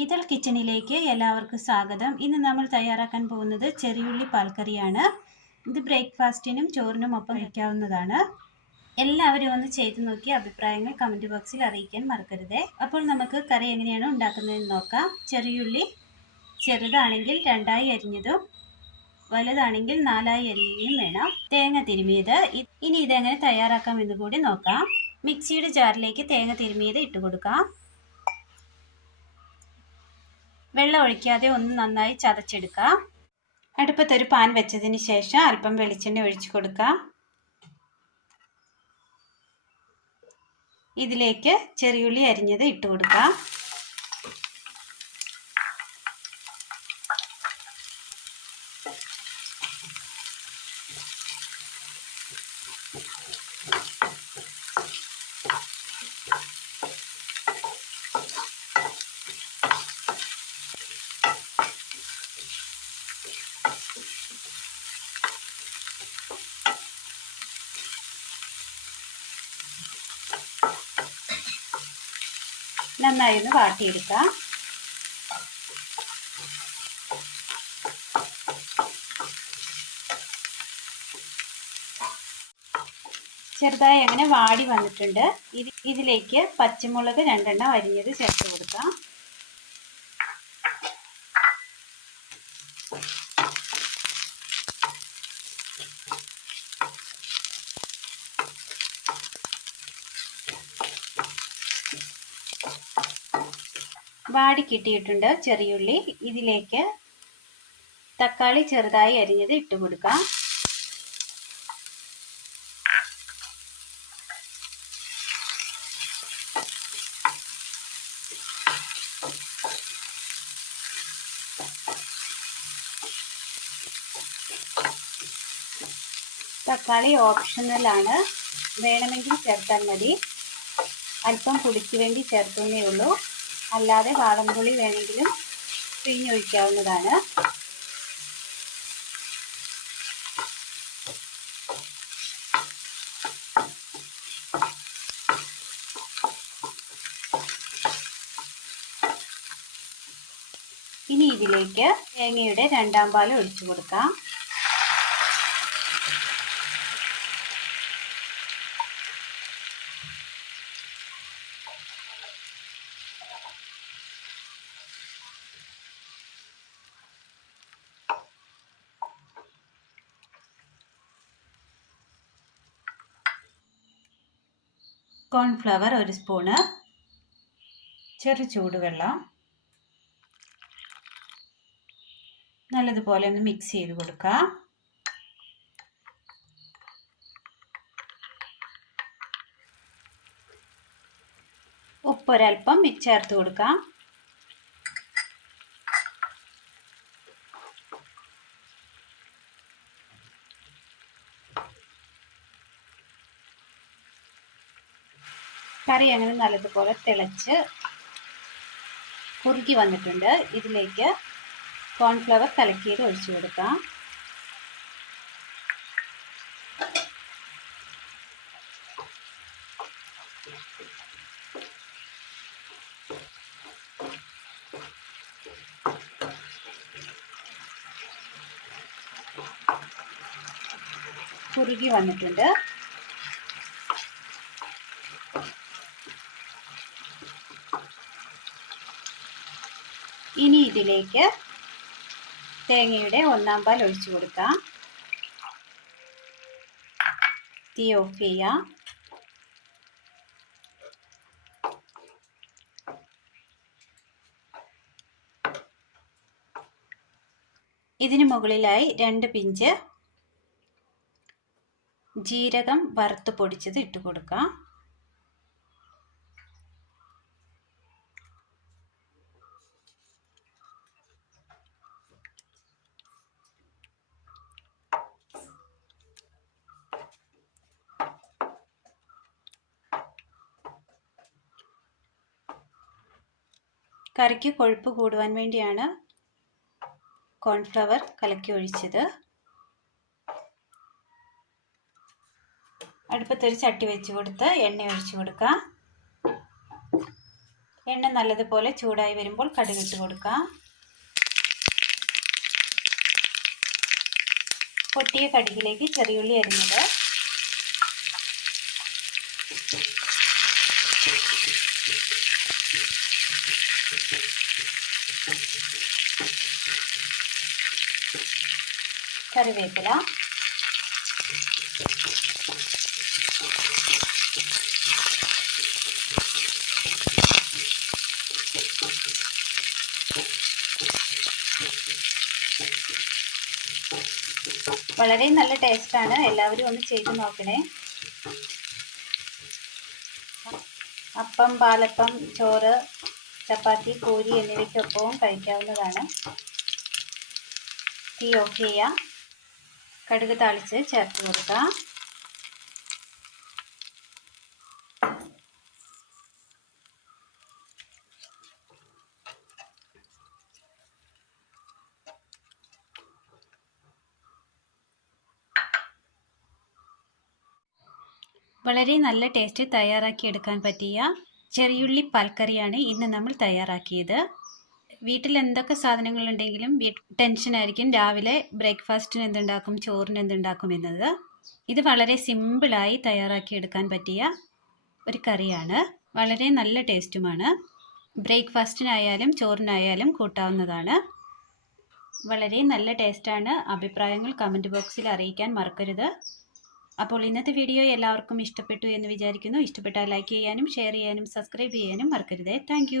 ഇതൾ കിച്ചണിലേക്ക് എല്ലാവർക്കും സ്വാഗതം. ഇന്ന് നമ്മൾ തയ്യാറാക്കാൻ പോകുന്നത് ചെറിയുള്ളി പാൽക്കറിയാണ്. ഇത് ബ്രേക്ക്ഫാസ്റ്റിനും ചോറിനും ഒപ്പം കഴിക്കാവുന്നതാണ്. എല്ലാവരും ഒന്ന് ചെയ്തു നോക്കി അഭിപ്രായങ്ങൾ കമൻറ്റ് ബോക്സിൽ അറിയിക്കാൻ മറക്കരുത്. അപ്പോൾ നമുക്ക് കറി എങ്ങനെയാണ് ഉണ്ടാക്കുന്നതെന്ന് നോക്കാം. ചെറിയുള്ളി ചെറുതാണെങ്കിൽ 2ആയി അരിഞ്ഞതും വലുതാണെങ്കിൽ 4ആയി അരിഞ്ഞതും വേണം. തേങ്ങ തിരുമിയത്. ഇനി ഇതെങ്ങനെ തയ്യാറാക്കാമെന്ന് കൂടി നോക്കാം. മിക്സിയുടെ ജാറിലേക്ക് തേങ്ങ തിരുമിയത് ഇട്ട് കൊടുക്കാം. വെള്ളം ഒഴിക്കാതെ ഒന്ന് നന്നായി ചതച്ചെടുക്കാം. അടുപ്പത്തൊരു പാൻ വെച്ചതിന് ശേഷം അല്പം വെളിച്ചെണ്ണ ഒഴിച്ചു കൊടുക്കാം. ഇതിലേക്ക് ചെറിയുള്ളി അരിഞ്ഞത് ഇട്ട് കൊടുക്കാം. നന്നായി ഒന്ന് വാട്ടിയെടുക്കാം. ചെറുതായി അങ്ങനെ വാടി വന്നിട്ടുണ്ട്. ഇതിലേക്ക് പച്ചമുളക് 2 അരിഞ്ഞത് ചേർത്ത് കൊടുക്കാം. വാടി കിട്ടിയിട്ടുണ്ട് ചെറിയുള്ളി. ഇതിലേക്ക് തക്കാളി ചെറുതായി അരിഞ്ഞത് ഇട്ട് കൊടുക്കാം. തക്കാളി ഓപ്ഷണലാണ്, വേണമെങ്കിൽ ചേർത്താൽ മതി. അല്പം പുളിക്ക് വേണ്ടി ചേർക്കുന്നേ ഉള്ളൂ. അല്ലാതെ വാളംപുളി വേണമെങ്കിലും പിഴിഞ്ഞൊഴിക്കാവുന്നതാണ്. ഇനി ഇതിലേക്ക് തേങ്ങയുടെ 2ാം പാൽ ഒഴിച്ചു കൊടുക്കാം. കോൺഫ്ലവർ 1 സ്പൂണ്, ചെറു ചൂടുവെള്ളം, നല്ലതുപോലെ ഒന്ന് മിക്സ് ചെയ്ത് കൊടുക്കാം. ഉപ്പ് ഒരൽപ്പം ചേർത്ത് കൊടുക്കാം. കറി അങ്ങനെ നല്ലതുപോലെ തിളച്ച് കുറുകി വന്നിട്ടുണ്ട്. ഇതിലേക്ക് കോൺഫ്ലവർ കലക്കിയത് ഒഴിച്ചു കൊടുക്കാം. കുറുകി വന്നിട്ടുണ്ട്. ഇനി ഇതിലേക്ക് തേങ്ങയുടെ 1ാം പാൽ ഒഴിച്ചു കൊടുക്കാം. തീ ഓഫ് ചെയ്യാം. ഇതിന് മുകളിലായി 2 പിഞ്ച് ജീരകം വറുത്ത് പൊടിച്ചത് ഇട്ട് കൊടുക്കാം. കറിക്ക് കൊഴുപ്പ് കൂടുവാൻ വേണ്ടിയാണ് കോൺഫ്ലവർ കലക്കി ഒഴിച്ചത്. അടുപ്പത്തൊരു ചട്ടി വെച്ച് കൊടുത്ത് എണ്ണ ഒഴിച്ചു കൊടുക്കാം. എണ്ണ നല്ലതുപോലെ ചൂടായി വരുമ്പോൾ കടുകിട്ട് കൊടുക്കാം. പൊട്ടിയ കടുകിലേക്ക് ചെറിയുള്ളി അരിഞ്ഞത്, കറിവേപ്പില, വളരെ നല്ല ടേസ്റ്റാണ്. എല്ലാവരും ഒന്ന് ചെയ്ത് നോക്കണേ. അപ്പം, പാലപ്പം, ചോറ്, ചപ്പാത്തി, പൂരി എന്നിവയ്ക്കൊപ്പവും കഴിക്കാവുന്നതാണ്. തീ ഓഫ് ചെയ്യാം. കടുക് താളിച്ച് ചേർത്ത് കൊടുക്കാം. വളരെ നല്ല ടേസ്റ്റ് തയ്യാറാക്കിയെടുക്കാൻ പറ്റിയ ചെറിയുള്ളി പാൽക്കറിയാണ് ഇന്ന് നമ്മൾ തയ്യാറാക്കിയത്. വീട്ടിൽ എന്തൊക്കെ സാധനങ്ങളുണ്ടെങ്കിലും ടെൻഷനായിരിക്കും രാവിലെ ബ്രേക്ക്ഫാസ്റ്റിന് എന്തുണ്ടാക്കും, ചോറിന് എന്തുണ്ടാക്കും എന്നത്. ഇത് വളരെ സിമ്പിളായി തയ്യാറാക്കിയെടുക്കാൻ പറ്റിയ ഒരു കറിയാണ്. വളരെ നല്ല ടേസ്റ്റുമാണ്. ബ്രേക്ക്ഫാസ്റ്റിനായാലും ചോറിനായാലും കൂട്ടാവുന്നതാണ്. വളരെ നല്ല ടേസ്റ്റാണ്. അഭിപ്രായങ്ങൾ കമൻറ്റ് ബോക്സിൽ അറിയിക്കാൻ മറക്കരുത്. അപ്പോൾ ഇന്നത്തെ വീഡിയോ എല്ലാവർക്കും ഇഷ്ടപ്പെട്ടു എന്ന് വിചാരിക്കുന്നു. ഇഷ്ടപ്പെട്ടാൽ ലൈക്ക് ചെയ്യാനും ഷെയർ ചെയ്യാനും സബ്സ്ക്രൈബ് ചെയ്യാനും മറക്കരുത്. താങ്ക്